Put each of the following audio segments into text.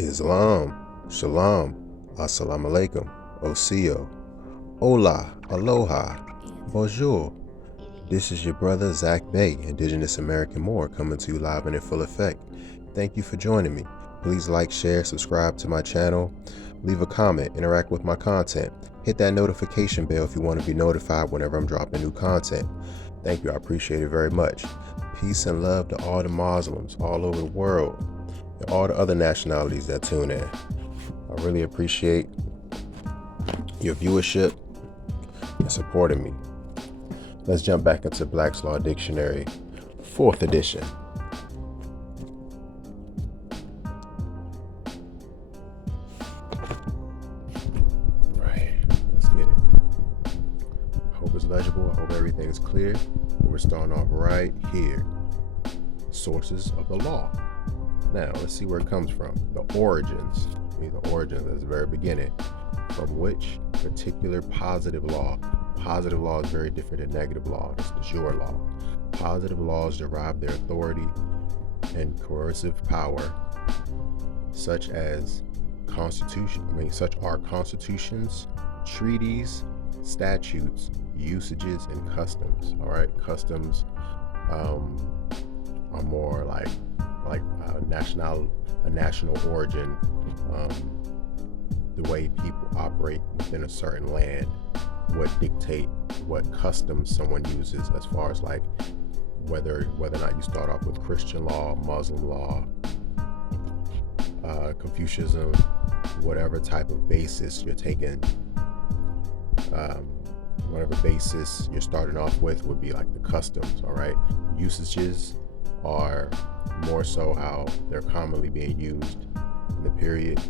Islam, Shalom, Assalamu Osio, Hola, Aloha, Bonjour. This is your brother Tarik Bey, Indigenous American Moor, coming to you live and in full effect. Thank you for joining me. Please like, share, subscribe to my channel, leave a comment, interact with my content. Hit that notification bell if you want to be notified whenever I'm dropping new content. Thank you, I appreciate it very much. Peace and love to all the Muslims all over the world and all the other nationalities that tune in. I really appreciate your viewership and supporting me. Let's jump back into Black's Law Dictionary, 4th edition. Right, let's get it. I hope it's legible. I hope everything's clear. We're starting off right here. Sources of the law. Now, let's see where it comes from. The origins. The origins at the very beginning. From which particular positive law? Positive law is very different than negative law. This is your law. Positive laws derive their authority and coercive power, such as such are constitutions, treaties, statutes, usages, and customs. All right, customs are more like a national origin, the way people operate within a certain land, what dictate what customs someone uses, as far as like whether or not you start off with Christian law, Muslim law, Confucianism, whatever type of basis you're taking, whatever basis you're starting off with would be like the customs. All right, usages are more so how they're commonly being used in the period.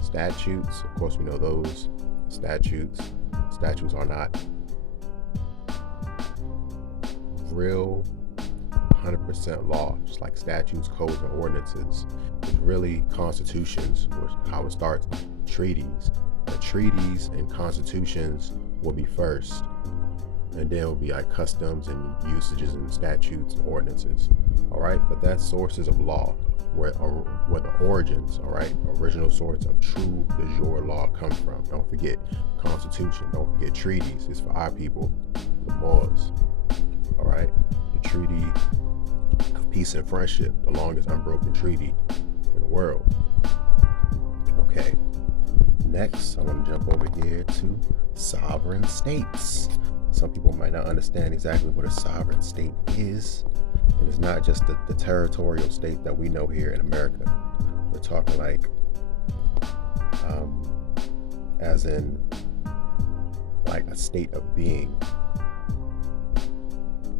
Statutes, of course, we know those. Statutes are not real 100% law, just like statutes, codes, and ordinances. It's really constitutions, which how it starts. Treaties. Treaties and constitutions will be first, and then will be like customs and usages and statutes and ordinances. All right, but that's sources of law, where the origins, all right, original source of true de jure law come from. Don't forget constitution. Don't forget treaties. It's for our people, the Moors. All right, the Treaty of Peace and Friendship, the longest unbroken treaty in the world. Okay, next I want to jump over here to sovereign states. Some people might not understand exactly what a sovereign state is. And it's not just the territorial state that we know here in America. We're talking like, as in like a state of being,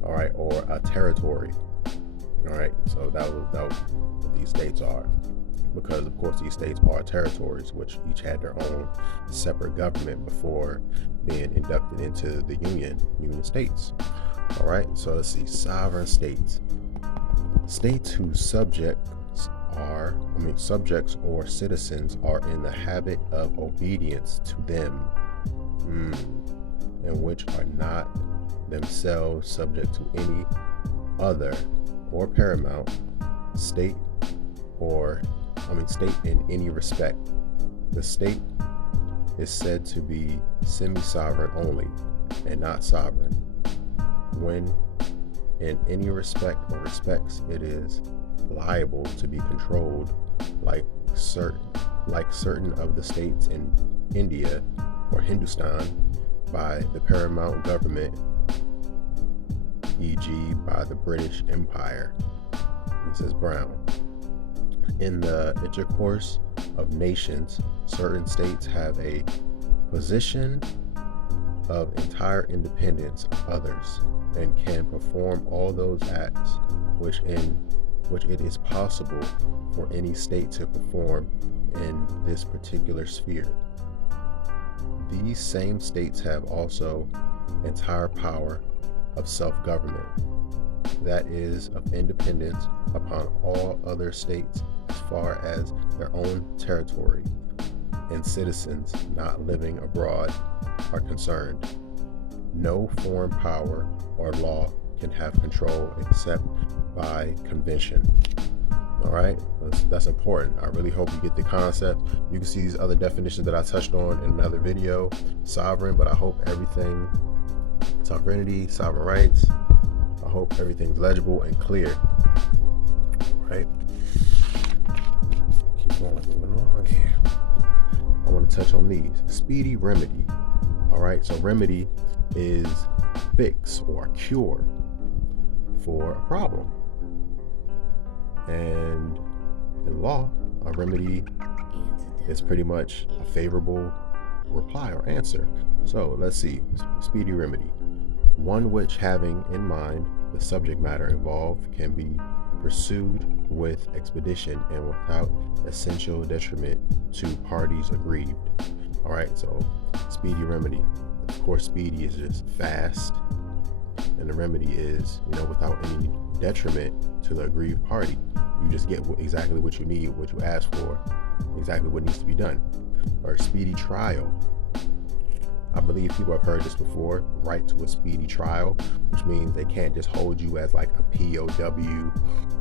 all right, or a territory. All right, so that was what these states are. Because of course these states are territories, which each had their own separate government before being inducted into the Union States. All right, so let's see, sovereign states. States whose subjects or citizens are in the habit of obedience to them, and which are not themselves subject to any other or paramount state in any respect. The state is said to be semi-sovereign only and not sovereign when in any respect or respects it is liable to be controlled like certain of the states in India or Hindustan by the paramount government, e.g. by the British Empire. This is Brown. In the intercourse of nations, certain states have a position of entire independence of others and can perform all those acts which it is possible for any state to perform in this particular sphere. These same states have also entire power of self-government, that is, of independence upon all other states as far as their own territory and citizens not living abroad are concerned. No foreign power or law can have control except by convention. All right, that's important. I really hope you get the concept. You can see these other definitions that I touched on in another video, sovereign, but I hope everything, sovereignty, sovereign rights, I hope everything's legible and clear. All right, keep on moving along here. I want to touch on these. Speedy remedy. All right, so remedy is fix or cure for a problem. And in law, a remedy is pretty much a favorable reply or answer. So let's see, speedy remedy. One which, having in mind the subject matter involved, can be pursued with expedition and without essential detriment to parties aggrieved. All right, so speedy remedy. Of course, speedy is just fast, and the remedy is, without any detriment to the aggrieved party. You just get exactly what you need, what you ask for, exactly what needs to be done. Or speedy trial. I believe people have heard this before, right to a speedy trial, which means they can't just hold you as like a POW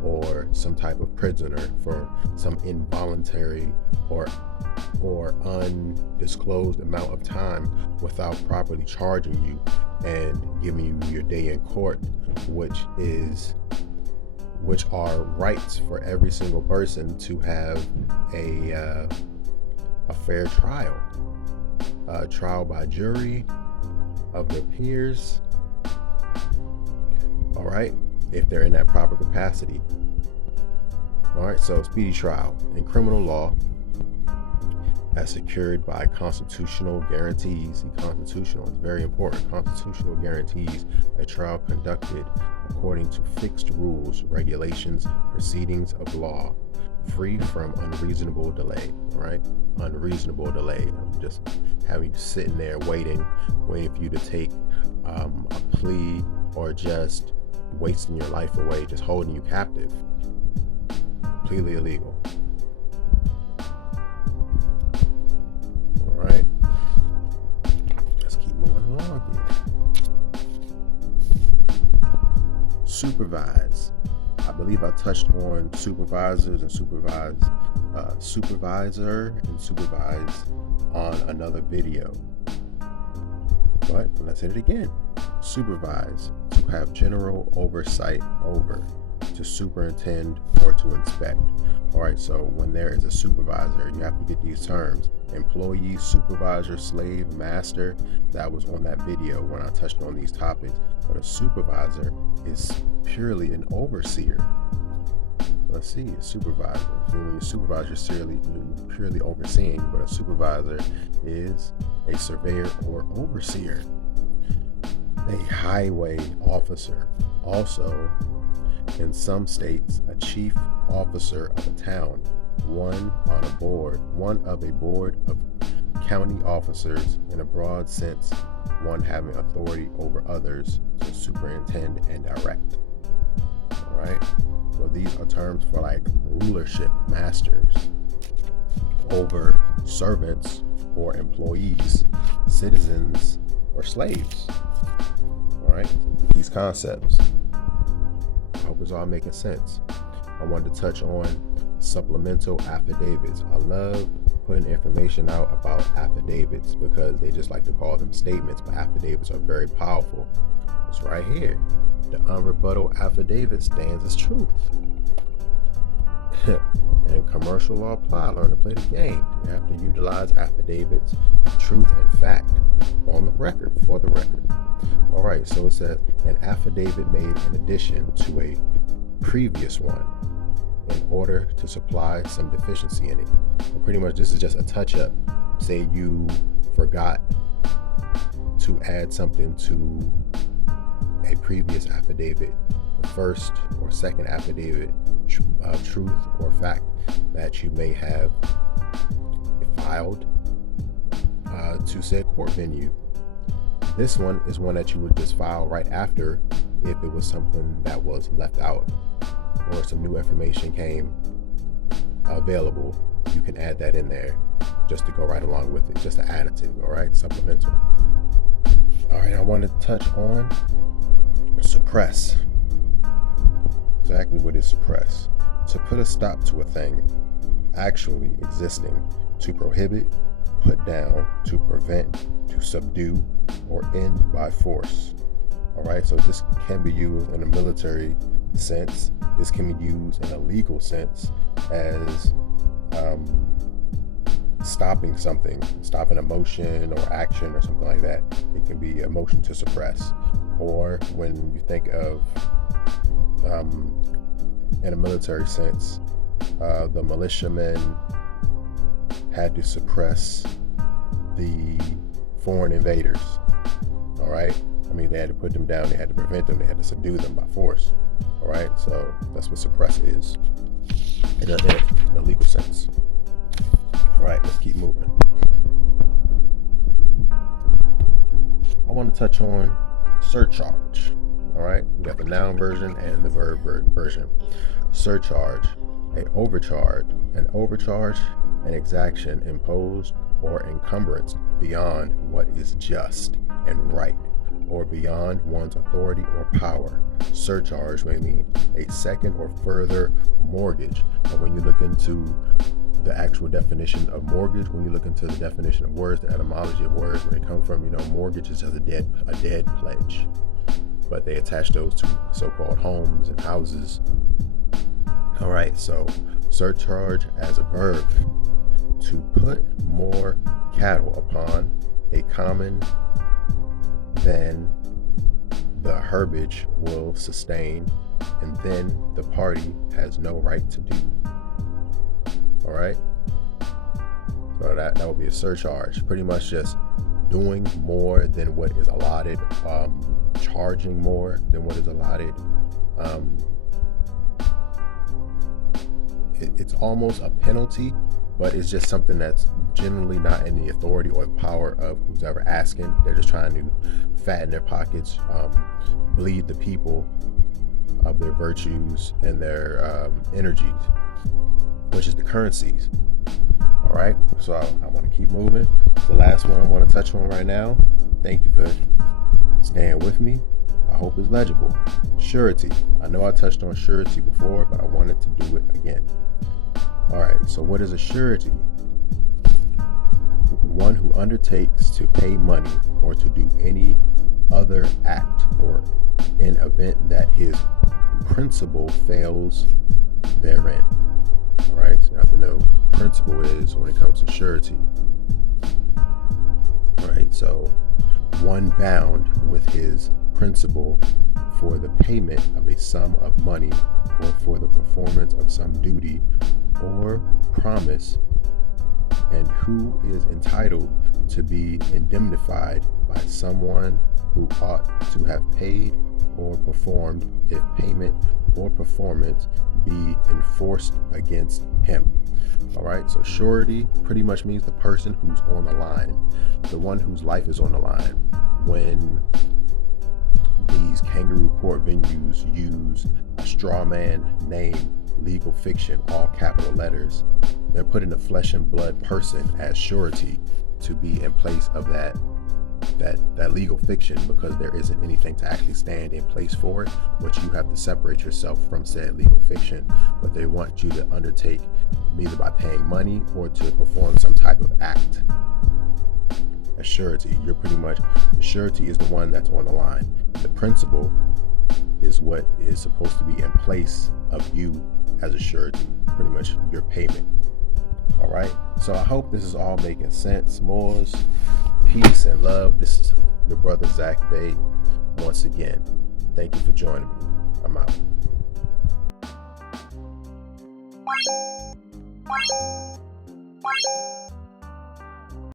or some type of prisoner for some involuntary or undisclosed amount of time without properly charging you and giving you your day in court, which are rights for every single person to have a fair trial. Trial by jury of their peers. All right, if they're in that proper capacity. All right, so speedy trial in criminal law, as secured by constitutional guarantees. Constitutional is very important. Constitutional guarantees a trial conducted according to fixed rules, regulations, proceedings of law, free from unreasonable delay. All right, unreasonable delay. Just having you sitting there waiting for you to take a plea, or just wasting your life away, just holding you captive. Completely illegal. All right, let's keep moving along here. Supervise. I believe I touched on supervisors and supervisor and supervise on another video, but let's hit it again. Supervise, to have general oversight over, to superintend, or to inspect. All right, so when there is a supervisor, you have to get these terms: employee, supervisor, slave, master. That was on that video when I touched on these topics. But a supervisor is purely an overseer. Let's see, a supervisor. When you supervise, you're purely overseeing, but a supervisor is a surveyor or overseer. A highway officer. Also, in some states, a chief officer of a town, one of a board of county officers. In a broad sense, one having authority over others to superintend and direct. All right, so these are terms for like rulership, masters over servants or employees, citizens or slaves. All right, these concepts. I hope it's all making sense. I wanted to touch on supplemental affidavits. I love putting information out about affidavits because they just like to call them statements, but affidavits are very powerful. It's right here. The unrebuttal affidavit stands as truth. And commercial law apply. Learn to play the game. You have to utilize affidavits, truth and fact on the record, for the record. All right, so it says an affidavit made in addition to a previous one in order to supply some deficiency in it. So pretty much this is just a touch-up. Say you forgot to add something to a previous affidavit, the first or second affidavit of truth or fact that you may have filed to said court venue. This one is one that you would just file right after if it was something that was left out or some new information came available. You can add that in there just to go right along with it, just an additive. All right, supplemental. All right, I wanted to touch on suppress. Exactly what is suppress. to put a stop to a thing actually existing, to prohibit, put down, to prevent, to subdue, or end by force. All right, so this can be used in a military sense. This can be used in a legal sense as stopping something, stopping a motion or action or something like that. It can be a motion to suppress. Or when you think of, in a military sense, the militiamen had to suppress the foreign invaders. All right, I mean, they had to put them down, they had to prevent them, they had to subdue them by force. All right, so that's what suppress is in a legal sense. All right, let's keep moving. I want to touch on surcharge. All right, we got the noun version and the verb version. Surcharge, an overcharge, an exaction imposed or encumbrance beyond what is just and right, or beyond one's authority or power. Surcharge may mean a second or further mortgage. And when you look into the actual definition of mortgage, when you look into the definition of words, the etymology of words, where they come from, you know, mortgage is just a dead pledge. But they attach those to so-called homes and houses. All right, so surcharge as a verb, to put more cattle upon a common than the herbage will sustain, and then the party has no right to do. All right, so that would be a surcharge. Pretty much just doing more than what is allotted, charging more than what is allotted. It's almost a penalty, but it's just something that's generally not in the authority or the power of who's ever asking. They're just trying to fatten their pockets, bleed the people of their virtues and their energies, which is the currencies. All right, so I want to keep moving. The last one I want to touch on right now. Thank you for staying with me. I hope it's legible. Surety. I know I touched on surety before, but I wanted to do it again. All right, so what is a surety? One who undertakes to pay money or to do any other act, or in event that his principal fails therein. All right, so you have to know what principle is when it comes to surety. All right, so one bound with his principal for the payment of a sum of money or for the performance of some duty or promise, and who is entitled to be indemnified by someone who ought to have paid or performed if payment or performance be enforced against him. All right, so surety pretty much means the person who's on the line, the one whose life is on the line. When these kangaroo court venues use a straw man name, legal fiction, all capital letters, they're putting a flesh and blood person as surety to be in place of that legal fiction, because there isn't anything to actually stand in place for it, but you have to separate yourself from said legal fiction. But they want you to undertake either by paying money or to perform some type of act. A surety, you're pretty much, the surety is the one that's on the line. The principle is what is supposed to be in place of you as a surety, pretty much your payment. All right, so I hope this is all making sense. Moors, peace and love. This is your brother Tarik Bey. Once again, thank you for joining me. I'm out.